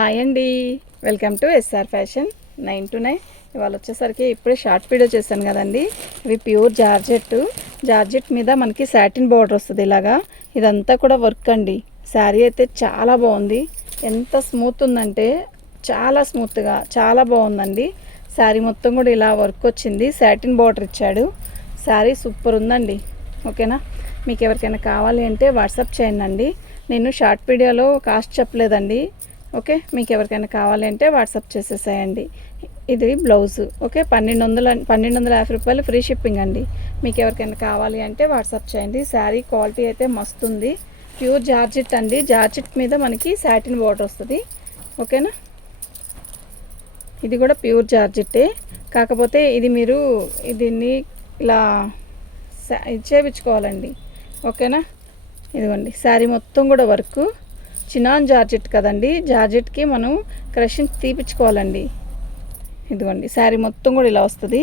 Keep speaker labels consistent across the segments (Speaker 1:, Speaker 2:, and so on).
Speaker 1: Hi అండి. Welcome to SR fashion nine to nine. ఇవాళ వచ్చేసరికి ఇప్పుడే షార్ట్ వీడియో చేశాను కదండి. ఇవి ప్యూర్ జార్జెట్ జార్జెట్ మీద మనకి సాటిన్ బార్డర్ వస్తుంది ఇలాగా. ఇదంతా కూడా వర్క్ అండి. శారీ అయితే చాలా బాగుంది. ఎంత స్మూత్ ఉందంటే చాలా స్మూత్గా చాలా బాగుందండి. శారీ మొత్తం కూడా ఇలా వర్క్ వచ్చింది. సాటిన్ బార్డర్ ఇచ్చాడు. శారీ సూపర్ ఉందండి. ఓకేనా? మీకు ఎవరికైనా కావాలి అంటే వాట్సాప్ చేయండి అండి. నేను షార్ట్ వీడియోలో కాస్ట్ చెప్పలేదండి. ఓకే? మీకు ఎవరికైనా కావాలి అంటే వాట్సాప్ చేసేసేయండి. ఇది బ్లౌజ్ ఓకే? పన్నెండు వందల పన్నెండు వందల యాభై రూపాయలు ఫ్రీ షిప్పింగ్ అండి. మీకు ఎవరికైనా కావాలి అంటే వాట్సాప్ చేయండి. శారీ క్వాలిటీ అయితే మస్తు ఉంది ప్యూర్ జార్జిట్ అండి. జార్జిట్ మీద మనకి సాటిన్ బార్డర్ వస్తుంది. ఓకేనా? ఇది కూడా ప్యూర్ జార్జెట్టే కాకపోతే ఇది మీరు దీన్ని ఇలా ఇది చేపించుకోవాలండి. ఓకేనా? ఇదిగోండి. శారీ మొత్తం కూడా వర్క్. చినాన్ జార్జెట్ కదండి. జార్జెట్కి మనం క్రషింగ్ తీపించుకోవాలండి ఇదిగోండి శారీ మొత్తం కూడా ఇలా వస్తుంది.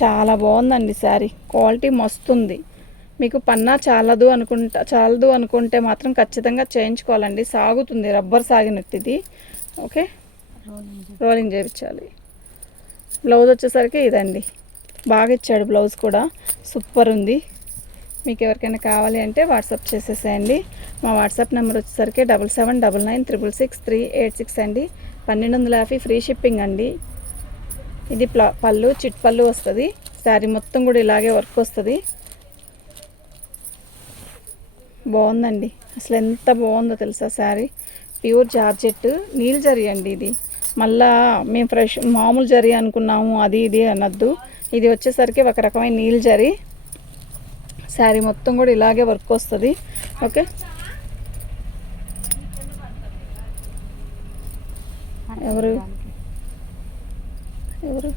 Speaker 1: చాలా బాగుందండి శారీ. క్వాలిటీ మస్తుంది. మీకు పన్నా చాలదు అనుకుంటా చాలదు అనుకుంటే మాత్రం ఖచ్చితంగా చేయించుకోవాలండి. సాగుతుంది రబ్బర్ సాగినట్టు ఇది. ఓకే? రోలింగ్ చేయించాలి. బ్లౌజ్ వచ్చేసరికి ఇదండి. బాగా ఇచ్చాడు బ్లౌజ్ కూడా. సూపర్ ఉంది. మీకు ఎవరికైనా కావాలి అంటే వాట్సాప్ చేసేసేయండి. మా వాట్సాప్ నెంబర్ వచ్చేసరికి double seven double nine triple six three eight six అండి. పన్నెండు వందల యాభై ఫ్రీ షిప్పింగ్ అండి. ఇది ప్లా పళ్ళు చిట్ పళ్ళు వస్తుంది. శారీ మొత్తం కూడా ఇలాగే వర్క్ వస్తుంది. బాగుందండి. అసలు ఎంత బాగుందో తెలుసా శారీ? ప్యూర్ జార్జెట్ నీళ్ళు జరి అండి ఇది. మళ్ళా మేము ఫ్రెష్ మామూలు జరి అనుకున్నాము అది ఇది అనొద్దు. ఇది వచ్చేసరికి ఒక రకమైన నీళ్ళు జరి. శారీ మొత్తం కూడా ఇలాగే వర్క్ వస్తుంది. ఓకే? ఎవరు? ఎవరు?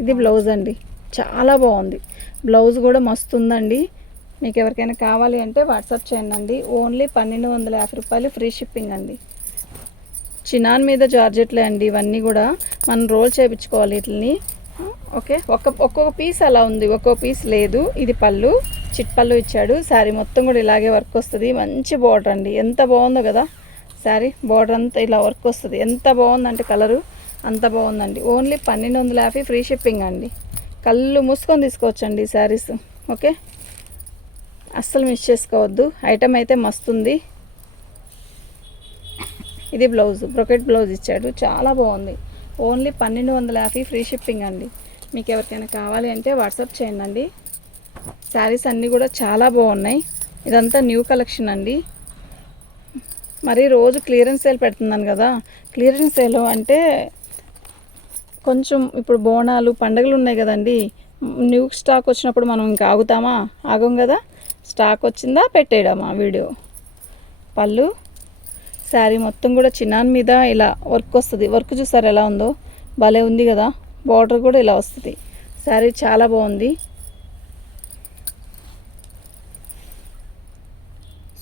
Speaker 1: ఇది బ్లౌజ్ అండి. చాలా బాగుంది. బ్లౌజ్ కూడా మస్తు ఉందండి మీకు ఎవరికైనా కావాలి అంటే వాట్సాప్ చేయండి అండి ఓన్లీ పన్నెండు వందల యాభై రూపాయలు ఫ్రీ షిప్పింగ్ అండి. చినాన్ మీద జార్జెట్లే అండి ఇవన్నీ కూడా. మనం రోల్ చేయించుకోవాలి వీటిని ఓకే. ఒక్క ఒక్కొక్క పీస్ అలా ఉంది. ఒక్కొక్క పీస్ లేదు. ఇది పళ్ళు. చిట్ పళ్ళు ఇచ్చాడు. శారీ మొత్తం కూడా ఇలాగే వర్క్ వస్తుంది. మంచి బార్డర్ అండి. ఎంత బాగుందో కదా. శారీ బార్డర్ అంతా ఇలా వర్క్ వస్తుంది. ఎంత బాగుందంటే కలరు అంత బాగుందండి. ఓన్లీ పన్నెండు వందల యాభై ఫ్రీ షిప్పింగ్ అండి. కళ్ళు మూసుకొని తీసుకోవచ్చండి ఈ శారీస్ ఓకే. అస్సలు మిస్ చేసుకోవద్దు. ఐటమ్ అయితే మస్తుంది ఇది బ్లౌజ్. బ్రొకెట్ బ్లౌజ్ ఇచ్చాడు. చాలా బాగుంది. ఓన్లీ పన్నెండు వందల యాభై ఫ్రీ షిప్పింగ్ అండి. మీకు ఎవరికైనా కావాలి అంటే వాట్సాప్ చేయండి అండి శారీస్ అన్నీ కూడా చాలా బాగున్నాయి. ఇదంతా న్యూ కలెక్షన్ అండి. మరి రోజు క్లియరెన్స్ సేల్ పెడుతున్నాను కదా. క్లియరెన్స్ సేల్ అంటే కొంచెం ఇప్పుడు బోనాలు పండగలు ఉన్నాయి కదండి. న్యూ స్టాక్ వచ్చినప్పుడు మనం ఇంకా ఆగుతామా? ఆగం కదా? స్టాక్ వచ్చిందా? పెట్టేయడమా వీడియో? పళ్ళు శారీ మొత్తం కూడా చిన్నాన్ మీద ఇలా వర్క్ వస్తుంది. వర్క్ చూసారు ఎలా ఉందో? భలే ఉంది కదా. బార్డర్ కూడా ఇలా వస్తుంది. శారీ చాలా బాగుంది.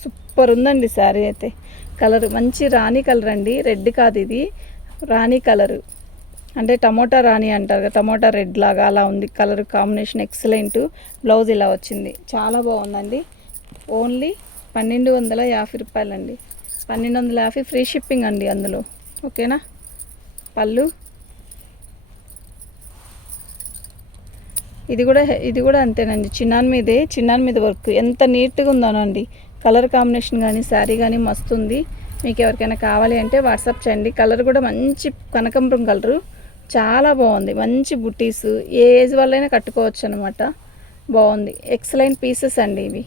Speaker 1: సూపర్ ఉందండి శారీ అయితే. కలర్ మంచి రాణి కలర్ అండి. రెడ్ కాదు ఇది. రాణి కలరు. అంటే టమోటా రాణి అంటారు కదా టమోటా రెడ్ లాగా అలా ఉంది. Colour combination excellent. బ్లౌజ్ ఇలా వచ్చింది. చాలా బాగుందండి. ఓన్లీ పన్నెండు వందల యాభై రూపాయలండి. పన్నెండు వందల యాభై ఫ్రీ షిప్పింగ్ అండి అందులో. ఓకేనా? పళ్ళు ఇది కూడా ఇది కూడా అంతేనండి. చిన్నాన్ మీదే చిన్నాన్ మీద వర్క్. ఎంత నీట్గా ఉందోనండి కలర్ కాంబినేషన్ కానీ శారీ కానీ మస్తు ఉంది మీకు ఎవరికైనా కావాలి అంటే వాట్సాప్ చేయండి. కలర్ కూడా మంచి కనకంబరం కలరు. చాలా బాగుంది. మంచి బుటీస్. ఏ ఏజ్ వాళ్ళైనా కట్టుకోవచ్చు అనమాట బాగుంది. ఎక్సలెంట్ పీసెస్ అండి ఇవి.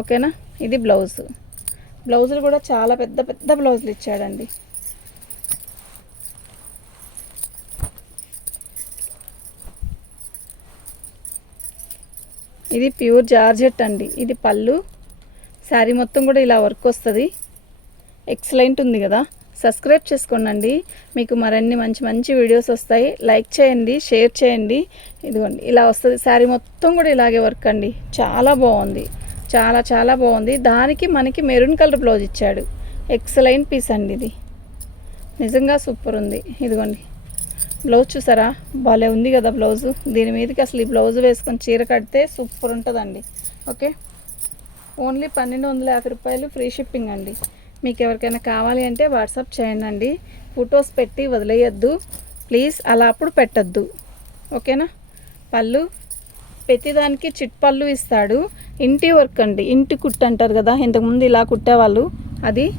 Speaker 1: ఓకేనా? ఇది బ్లౌజ్. బ్లౌజులు కూడా చాలా పెద్ద పెద్ద బ్లౌజులు ఇచ్చాడండి. ఇది ప్యూర్ జార్జెట్ అండి. ఇది పళ్ళు. శారీ మొత్తం కూడా ఇలా వర్క్ వస్తుంది. ఎక్సలెంట్ ఉంది కదా. సబ్స్క్రైబ్ చేసుకోండి మీకు మరిన్ని మంచి మంచి వీడియోస్ వస్తాయి. లైక్ చేయండి షేర్ చేయండి. ఇదిగోండి ఇలా వస్తుంది. శారీ మొత్తం కూడా ఇలాగే వర్క్ అండి. చాలా బాగుంది. చాలా చాలా బాగుంది. దానికి మనకి మెరూన్ కలర్ బ్లౌజ్ ఇచ్చాడు. ఎక్సలెంట్ పీస్ అండి ఇది. నిజంగా సూపర్ ఉంది. ఇదిగోండి. బ్లౌజ్ చూసారా? భలే ఉంది కదా బ్లౌజు. దీని మీదకి అసలు ఈ బ్లౌజ్ వేసుకొని చీర కడితే సూపర్ ఉంటుందండి. ఓకే? ఓన్లీ పన్నెండు వందల యాభై రూపాయలు ఫ్రీ షిప్పింగ్ అండి. మీకు ఎవరికైనా కావాలి అంటే వాట్సాప్ చేయండి అండి. ఫొటోస్ పెట్టి వదిలేయద్దు. ప్లీజ్ అలా అప్పుడు పెట్టద్దు. ఓకేనా? పళ్ళు ప్రతిదానికి చిట్ పళ్ళు ఇస్తాడు. ఇంటి వర్క్ అండి. ఇంటి కుట్టు అంటారు కదా ఇంతకుముందు ఇలా కుట్టేవాళ్ళు. అది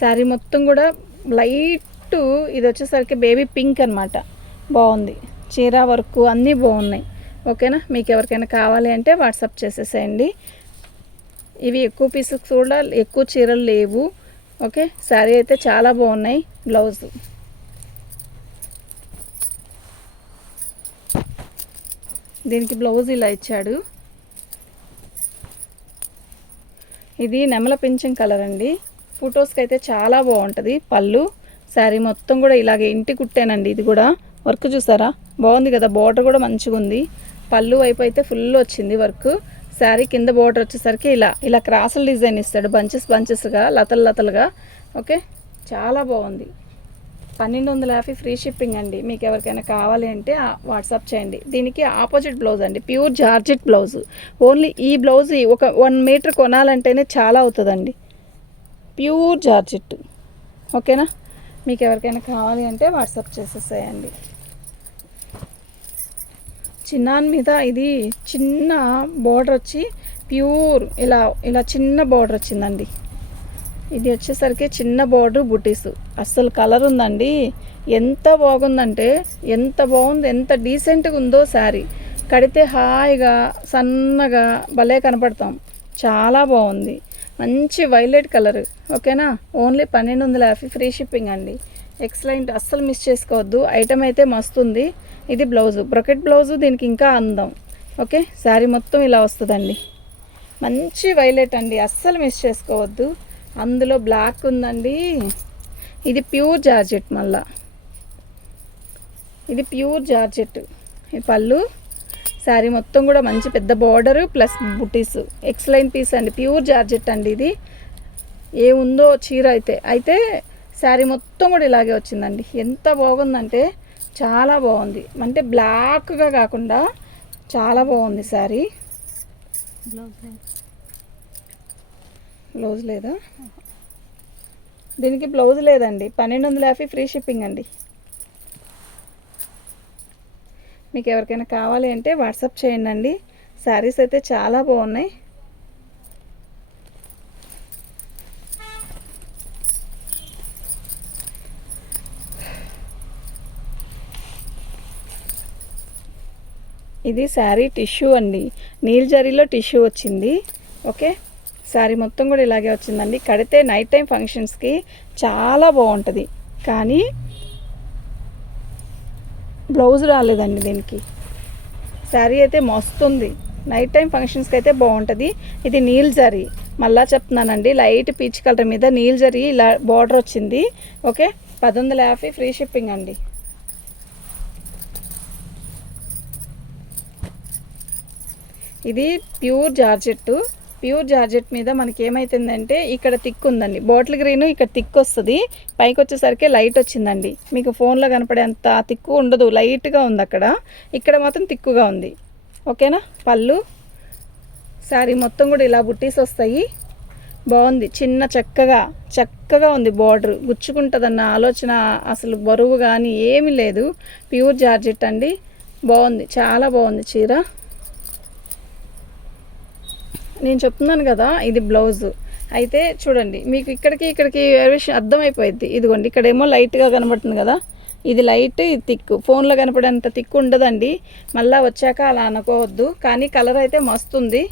Speaker 1: శారీ మొత్తం కూడా లైట్ ఇది వచ్చేసరికి బేబీ పింక్ అనమాట బాగుంది. చీర వర్క్ అన్నీ బాగున్నాయి. ఓకేనా? మీకు ఎవరికైనా కావాలి అంటే వాట్సాప్ చేసేసేయండి. ఇవి ఎక్కువ పీసెస్ కూడా ఎక్కువ చీరలు లేవు. ఓకే? శారీ అయితే చాలా బాగున్నాయి. బ్లౌజ్. దీనికి బ్లౌజ్ ఇలా ఇచ్చాడు. ఇది నెమల పింఛం కలర్ అండి. ఫొటోస్కి అయితే చాలా బాగుంటుంది పళ్ళు శారీ మొత్తం కూడా ఇలాగే ఇంటి కుట్టానండి ఇది కూడా. వర్క్ చూసారా? బాగుంది కదా బార్డర్ కూడా మంచిగా ఉంది పళ్ళు వైపు అయితే ఫుల్ వచ్చింది వర్క్. శారీ కింద బార్డర్ వచ్చేసరికి ఇలా ఇలా క్రాసుల డిజైన్ ఇస్తాడు. బంచెస్ బంచెస్గా లతలు లతలుగా. ఓకే? చాలా బాగుంది పన్నెండు వందల యాభై ఫ్రీ షిప్పింగ్ అండి. మీకు ఎవరికైనా కావాలి అంటే వాట్సాప్ చేయండి. దీనికి ఆపోజిట్ బ్లౌజ్ అండి. Pure georgette blouse. ఓన్లీ ఈ బ్లౌజ్ ఒక వన్ మీటర్ కొనాలంటేనే చాలా అవుతుందండి. Pure georgette. ఓకేనా? మీకు ఎవరికైనా కావాలి అంటే వాట్సాప్ చేసేసేయండి. చిన్నాన్ మీద ఇది చిన్న బార్డర్ వచ్చి ప్యూర్ ఇలా ఇలా చిన్న బార్డర్ వచ్చిందండి. ఇది వచ్చేసరికి చిన్న బార్డర్ బుటీస్. అస్సలు కలర్ ఉందండి. ఎంత బాగుందంటే ఎంత బాగుంది ఎంత డీసెంట్గా ఉందో శారీ. కడితే హాయిగా సన్నగా భలే కనపడతాం. చాలా బాగుంది. మంచి వైలెట్ కలర్ ఓకేనా? ఓన్లీ పన్నెండు వందల యాభై ఫ్రీ షిప్పింగ్ అండి. ఎక్సలెంట్ అస్సలు మిస్ చేసుకోవద్దు. ఐటమ్ అయితే మస్తుంది ఇది బ్లౌజు. బ్రొకెట్ బ్లౌజు దీనికి ఇంకా అందం. ఓకే? శారీ మొత్తం ఇలా వస్తుందండి. మంచి వైలెట్ అండి. అస్సలు మిస్ చేసుకోవద్దు. అందులో బ్లాక్ ఉందండి. ఇది ప్యూర్ జార్జెట్ మళ్ళా. ఇది ప్యూర్ జార్జెట్. ఈ పళ్ళు శారీ మొత్తం కూడా మంచి పెద్ద బార్డర్ ప్లస్ బుటీస్. ఎక్స్లైన్ పీస్ అండి ప్యూర్ జార్జెట్ అండి ఇది. ఏముందో చీర అయితే. అయితే శారీ మొత్తం కూడా ఇలాగే వచ్చిందండి. ఎంత బాగుందంటే చాలా బాగుంది. అంటే బ్లాక్గా కాకుండా చాలా బాగుంది శారీ.
Speaker 2: బ్లౌజ్ లేదు.
Speaker 1: బ్లౌజ్ లేదా? దీనికి బ్లౌజ్ లేదండి. పన్నెండు వందల యాభై ఫ్రీ షిప్పింగ్ అండి. మీకు ఎవరికైనా కావాలి అంటే వాట్సాప్ చేయండి అండి శారీస్ అయితే చాలా బాగున్నాయి. ఇది శారీ టిష్యూ అండి. నీల్ జరీలో టిష్యూ వచ్చింది. ఓకే? శారీ మొత్తం కూడా ఇలాగే వచ్చిందండి. కడితే నైట్ టైం ఫంక్షన్స్కి చాలా బాగుంటుంది. కానీ బ్లౌజ్ రాలేదండి దీనికి. శారీ అయితే మస్తుంది. నైట్ టైం ఫంక్షన్స్కి అయితే బాగుంటుంది. ఇది నీల్ జరీ. మళ్ళా చెప్తున్నానండి లైట్ పీచ్ కలర్ మీద నీల్ జరీ ఇలా బార్డర్ వచ్చింది. ఓకే? పదొందల యాభై ఫ్రీ షిప్పింగ్ అండి. ఇది ప్యూర్ జార్జెట్టు. ప్యూర్ జార్జెట్ మీద మనకి ఏమైతుందంటే ఇక్కడ థిక్ ఉందండి బాటిల్ గ్రీన్ ఇక్కడ థిక్ వస్తుంది పైకి వచ్చేసరికి లైట్ వచ్చిందండి. మీకు ఫోన్లో కనపడేంత థిక్కు ఉండదు. లైట్గా ఉంది అక్కడ. ఇక్కడ మాత్రం థిక్కుగా ఉంది. ఓకేనా? పళ్ళు. శారీ మొత్తం కూడా ఇలా బుట్టీస్ వస్తాయి బాగుంది. చిన్న చక్కగా చక్కగా ఉంది బార్డర్. గుచ్చుకుంటుందన్న ఆలోచన అసలు బరువు కానీ ఏమీ లేదు. ప్యూర్ జార్జెట్ అండి. బాగుంది. చాలా బాగుంది చీర. నేను చెప్తున్నాను కదా ఇది బ్లౌజ్ అయితే చూడండి మీకు ఇక్కడికి ఇక్కడికి వేరియేషన్ అర్థమైపోయింది ఇదిగోండి ఇక్కడేమో లైట్గా కనబడుతుంది కదా. ఇది లైట్ ఇది తిక్కు ఫోన్లో కనపడేంత తిక్కు ఉండదండి. మళ్ళీ వచ్చాక అలా అనుకోవద్దు. కానీ కలర్ అయితే మస్తుంది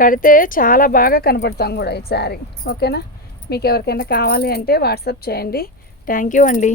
Speaker 1: కడితే చాలా బాగా కనపడతాం కూడా ఈ శారీ ఓకేనా మీకు ఎవరికైనా కావాలి అంటే వాట్సాప్ చేయండి. థ్యాంక్ యూ అండి.